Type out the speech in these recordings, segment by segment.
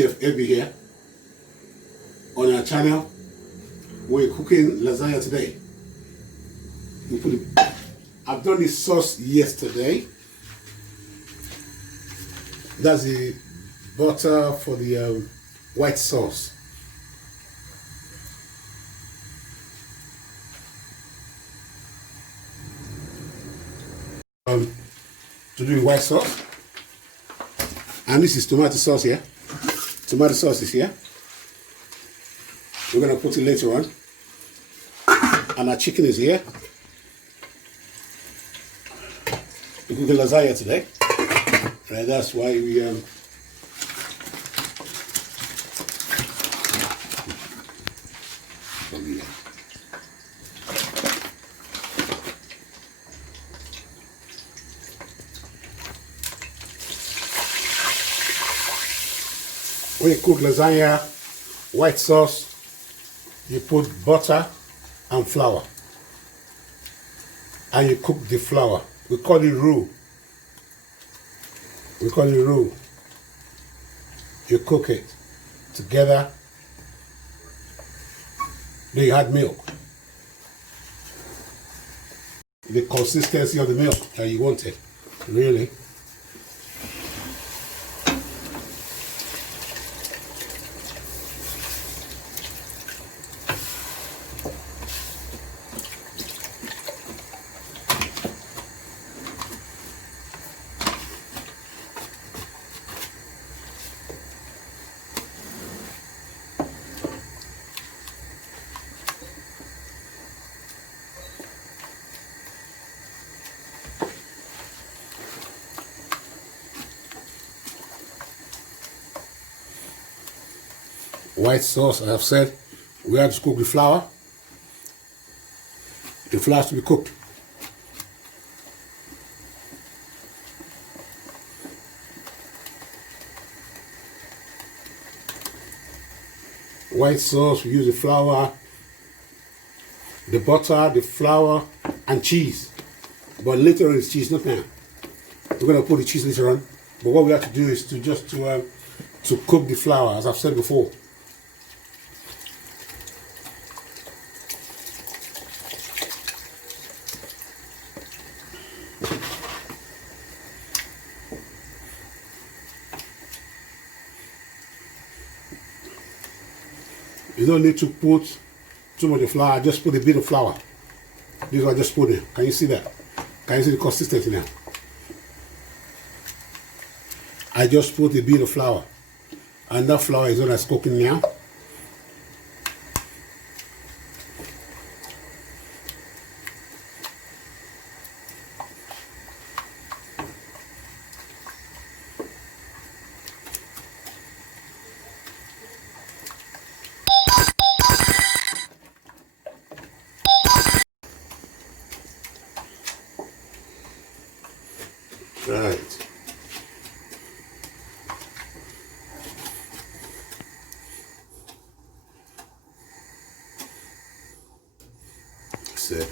Chef Ebi here on our channel. We're cooking lasagna today. I've done the sauce yesterday. That's the butter for the white sauce. To do the white sauce. And this is tomato sauce here. Tomato sauce is here. We're going to put it later on. And our chicken is here. We're cooking lasagna today. Right, that's why we when you cook lasagna, white sauce, you put butter and flour. And you cook the flour. We call it roux. We call it roux. You cook it together. Then you add milk. The consistency of the milk that you want it, really. White sauce, I have said, we have to cook the flour. The flour has to be cooked. White sauce, we use the flour, the butter, the flour, and cheese. But later on it's cheese, not now. We're going to put the cheese later on. But what we have to do is to cook the flour, as I've said before. You don't need to put too much of flour, just put a bit of flour. This is what I just put in. Can you see that? Can you see the consistency now? I just put a bit of flour. And that flour is what I'm cooking now. Right. That's it.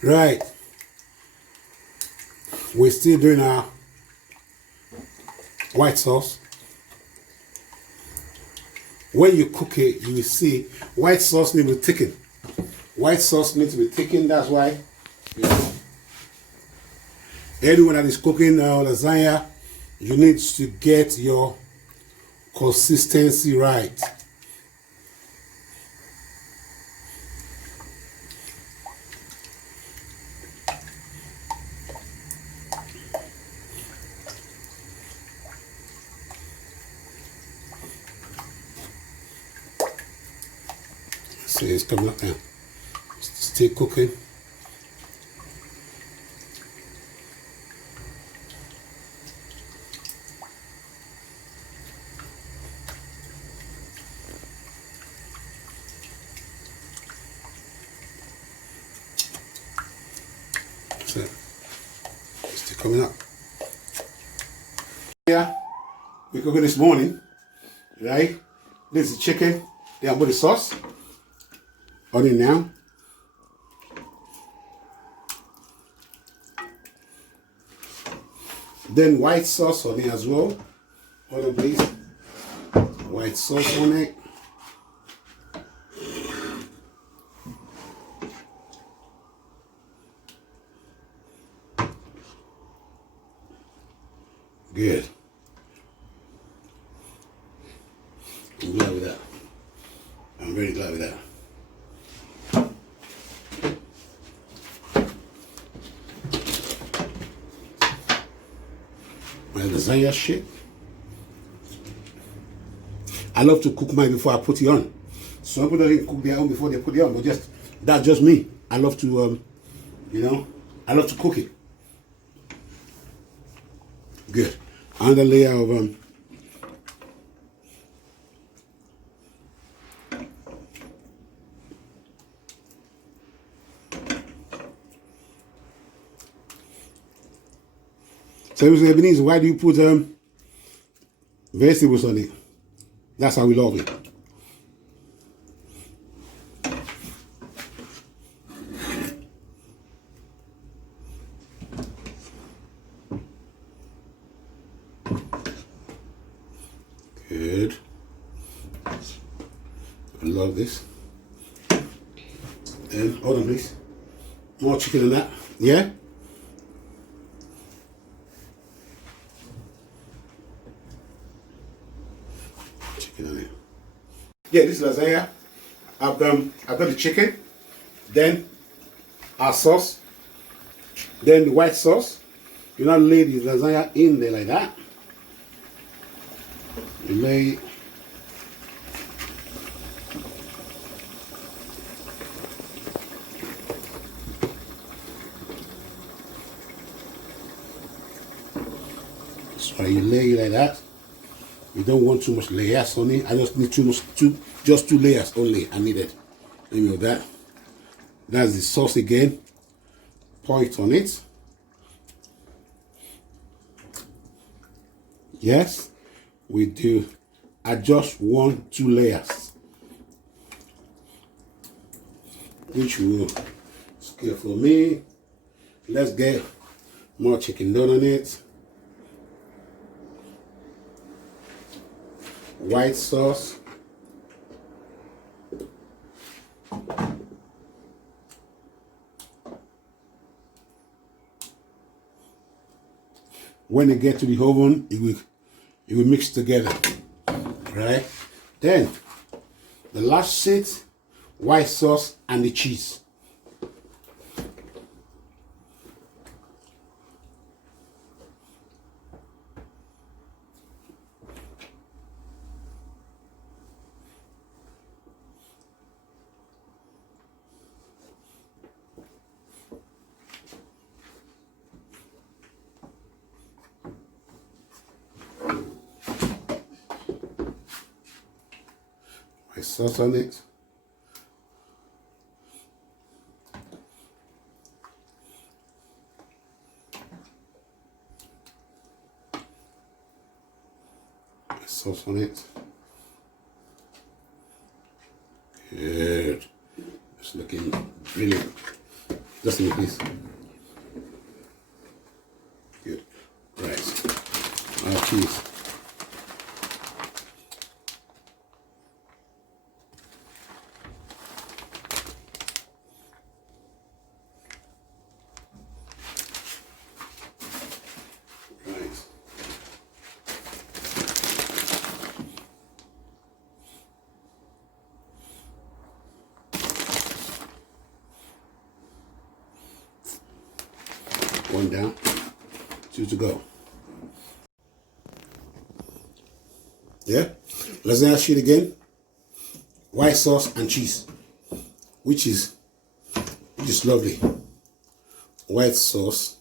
Right. We're still doing our white sauce. When you cook it, you will see white sauce needs to be thickened. White sauce needs to be thickened. That's why anyone that is cooking lasagna, you need to get your consistency right. See, it's coming up now. It's Still cooking. So it's still coming up. Yeah, we cooking this morning, right? This is chicken. Then I put the sauce on it now. Then white sauce on it as well. Hold on, please. White sauce on it. Good. I'm glad with that. I'm very glad with that. My lasagna shit. I love to cook mine before I put it on. Some people don't cook their own before they put it on, but that's just me. I love to, I love to cook it. Good. Another layer of So Ebenezer, why do you put vegetables on it? That's how we love it. Good. I love this. And hold on, please. More chicken than that. Yeah? Chicken on it. Yeah, this is lasagna. I've done the chicken, then our sauce, then the white sauce. You now lay the lasagna in there like that. You lay so you lay it like that. You don't want too much layers on it. I just need just two layers only. I needed. Let me know that. That's the sauce again. Pour it on it. Yes, we do. I just want 2 layers, which will scale for me. Let's get more chicken done on it. White sauce. When it gets to the oven, it will mix together, right? Then the last set, white sauce and the cheese. White sauce on it. White sauce on it. Good. It's looking brilliant. Just a minute, please. Good. Right. Our cheese. One down, 2 to go. Yeah, lasagna sheet again, white sauce and cheese, which is It's lovely. White sauce.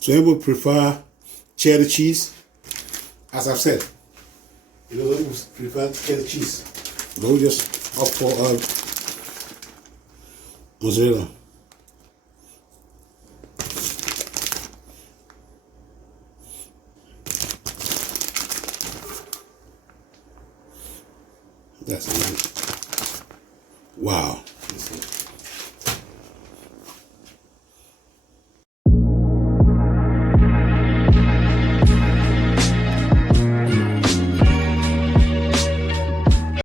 So people prefer cheddar cheese. As I've said, some people prefer cheddar cheese. But we just opt for mozzarella. That's nice. Wow. That's